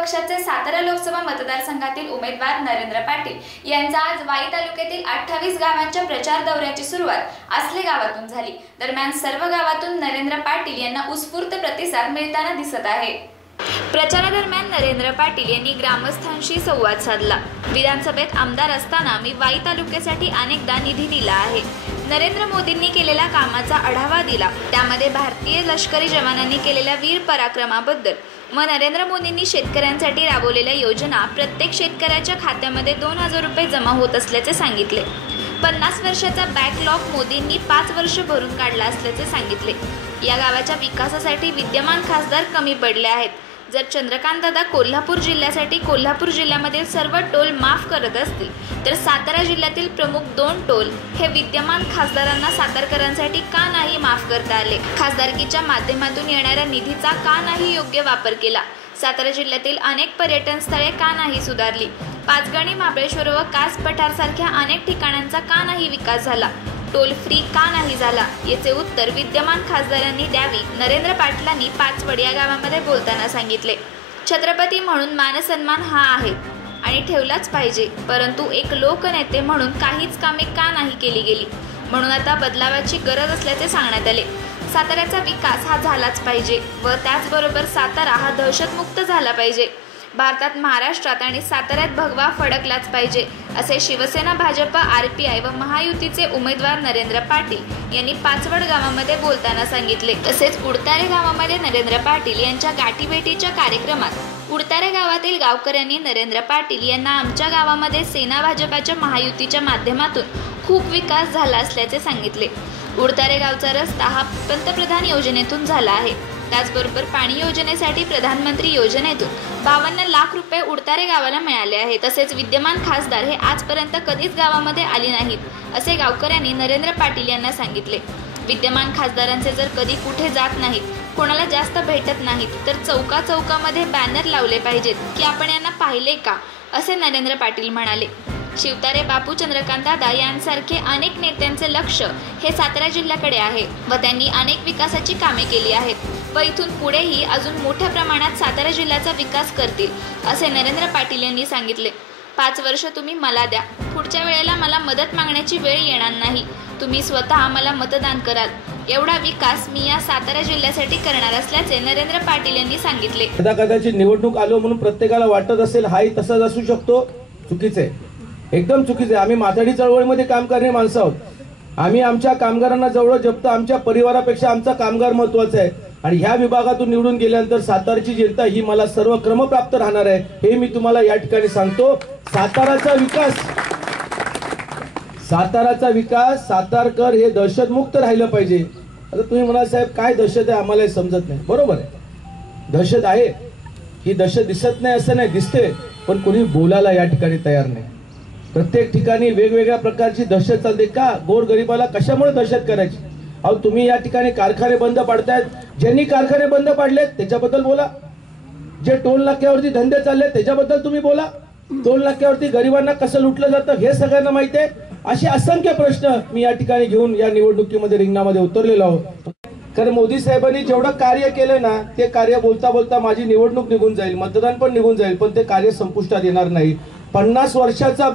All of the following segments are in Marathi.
पक्षाचे सातारा लोकसभा मतदारसंघातील उमेदवार नरेंद्र पाटील यांचा आज वाई तालुक्यातील 28 गावांच्या प्रचार दौऱ्याची सुरुवात आसले गावातून झाली। दरम्यान सर्व गावातून नरेंद्र पाटील यांना उत्स्फूर्त प्रतिसाद मिळताना दिसत आहे। प्रचारादरम्यान नरेंद्र पाटील यांनी ग्रामस्थांशी संवाद साधला। विधानसभेत आमदार असताना मी वाई तालुक्यासाठी अनेकदा निधी दिला आहे। नरेंद्र मोदींनी केलेल्या कामाचा आढावा दिला, त्यामध्ये भारतीय लष्करी जवानांनी केलेल्या वीर पराक्रमाबद्दल व नरेंद्र मोदींनी शेतकऱ्यांसाठी राबवलेल्या योजना प्रत्येक शेतकऱ्याच्या खात्यामध्ये 2000 रुपये जमा होत असल्याचे सांगितले। 50 वर्षाचा बॅकलॉग मोदींनी 5 वर्ष भरून काढला असल्याचे सांगितले। या गावाच्या विकासासाठी विद्यमान खासदार कमी पडले आहेत। जर चंद्रकांत दादा कोल्हापूर जिल्ह्यासाठी कोल्हापूर जिल्ह्यामधील सर्व टोल माफ करत असतील तर सातारा जिल्ह्यातील प्रमुख 2 टोल हे विद्यमान खासदारांना सातारकरांसाठी का नाही माफ करता आले? खासदारकीच्या माध्यमातून येणाऱ्या निधीचा का नाही योग्य वापर केला? सातारा जिल्ह्यातील अनेक पर्यटन स्थळे का नाही सुधारली? पाचगणी, महाबळेश्वर व कास पठार सारख्या अनेक ठिकाणांचा का नाही विकास झाला? टोल फ्री का नाही झाला? याचे उत्तर विद्यमान खासदारांनी द्यावी, नरेंद्र पाटलांनी पाचवड या गावामध्ये बोलताना सांगितले। छत्रपती म्हणून मानसन्मान हा आहे आणि ठेवलाच पाहिजे, परंतु एक लोकनेते म्हणून काहीच कामे का नाही केली गेली? म्हणून आता बदलावाची गरज असल्याचे सांगण्यात आले। साताऱ्याचा विकास हा झालाच पाहिजे व त्याचबरोबर सातारा हा दहशतमुक्त झाला पाहिजे। भारतात, महाराष्ट्रात आणि साताऱ्यात भगवा फडकलाच पाहिजे, असे शिवसेना, भाजप, RPI व महायुतीचे उमेदवार नरेंद्र पाटील यांनी पाचवड गावामध्ये बोलताना सांगितले। तसेच उडतारे गावामध्ये नरेंद्र पाटील यांच्या गाठीभेटीच्या कार्यक्रमात उडतारे गावातील गावकऱ्यांनी नरेंद्र पाटील यांना आमच्या गावामध्ये सेना भाजपाच्या महायुतीच्या माध्यमातून खूप विकास झाला असल्याचे सांगितले। उडतारे गावचा रस्ता हा पंतप्रधान योजनेतून झाला आहे। त्याचबरोबर पाणी योजनेसाठी प्रधानमंत्री योजनेतून 52 लाख रुपये उडतारे गावाला मिळाले आहेत। तसेच विद्यमान खासदार हे आजपर्यंत कधीच गावामध्ये आले नाहीत, असे गावकऱ्यांनी नरेंद्र पाटील यांना सांगितले। विद्यमान खासदारांचे जर कधी कुठे जात नाहीत, कोणाला जास्त भेटत नाहीत तर चौकामध्ये बॅनर लावले पाहिजेत की आपण यांना पाहिले का, असे नरेंद्र पाटील म्हणाले। शिवतारे बापू, चंद्रकांत दादा यांसारखे अनेक नेत्यांचे लक्ष हे सातारा जिल्ह्याकडे आहे व त्यांनी अनेक विकासाची कामे केली आहेत व इथून पुढेही अजून मोठ्या प्रमाणात सातारा जिल्ह्याचा विकास करतील, असे नरेंद्र पाटील यांनी सांगितले। 5 वर्ष तुम्ही मला द्या, पुढच्या वेळेला मला मदत मागण्याची वेळ येणार नाही, तुम्ही स्वतः मला मतदान कराल, एवढा विकास मी या सातारा जिल्ह्यासाठी करणार असल्याचे नरेंद्र पाटील यांनी सांगितले। कदाचित निवडणूक आलो म्हणून प्रत्येकाला वाटत असेल हाही तसाच असू शकतो, चुकीचे, एकदम चुकीचे। आम्ही माथाडी चळवळीमध्ये काम करणे माणसं आहोत। आम्ही आमच्या कामगारांना जवळ जपतो, आमच्या परिवारापेक्षा आमचा कामगार महत्वाचा आहे आणि ह्या विभागातून निवडून गेल्यानंतर सातारची जनता ही मला सर्व क्रमप्राप्त राहणार आहे, हे मी तुम्हाला या ठिकाणी सांगतो। साताराचा विकास, सातारकर हे दहशतमुक्त राहिलं पाहिजे। आता तुम्ही म्हणाल साहेब काय दहशत आहे, आम्हाला समजत नाही। बरोबर आहे, दहशत आहे, ही दहशत दिसत नाही असं नाही, दिसते, पण कोणी बोलायला या ठिकाणी तयार नाही। प्रत्येक ठिकाणी वेगवेगळ्या प्रकारची दहशत चालते का? गोरगरिबाला कशामुळे दहशत करायची? अहो तुम्ही या ठिकाणी कारखाने बंद पाडतायत, ज्यांनी कारखाने बंद पाडलेत त्याच्याबद्दल बोला, जे टोल नाक्यावरती धंदे चालले त्याच्याबद्दल तुम्ही बोला, टोल नाक्यावरती गरिबांना कसं लुटलं जातं हे सगळ्यांना माहिती आहे। असे असंख्य प्रश्न मी या ठिकाणी घेऊन या निवडणुकीमध्ये रिंगणामध्ये उतरलेलो आहोत। कारण मोदी साहेबांनी जेवढं कार्य केलं ना, ते कार्य बोलता बोलता माझी निवडणूक निघून जाईल, मतदान पण निघून जाईल, पण ते कार्य संपुष्टात येणार नाही। 50 वर्षाचा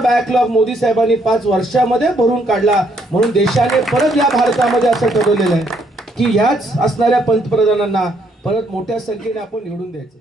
बॅकलॉग मोदी साहेबांनी 5 वर्षामध्ये भरून काढला, म्हणून देशाने परत या भारतामध्ये असं ठरवलेलं आहे की ह्याच असणाऱ्या पंतप्रधानांना परत मोठ्या संख्येने आपण निवडून द्यायचं।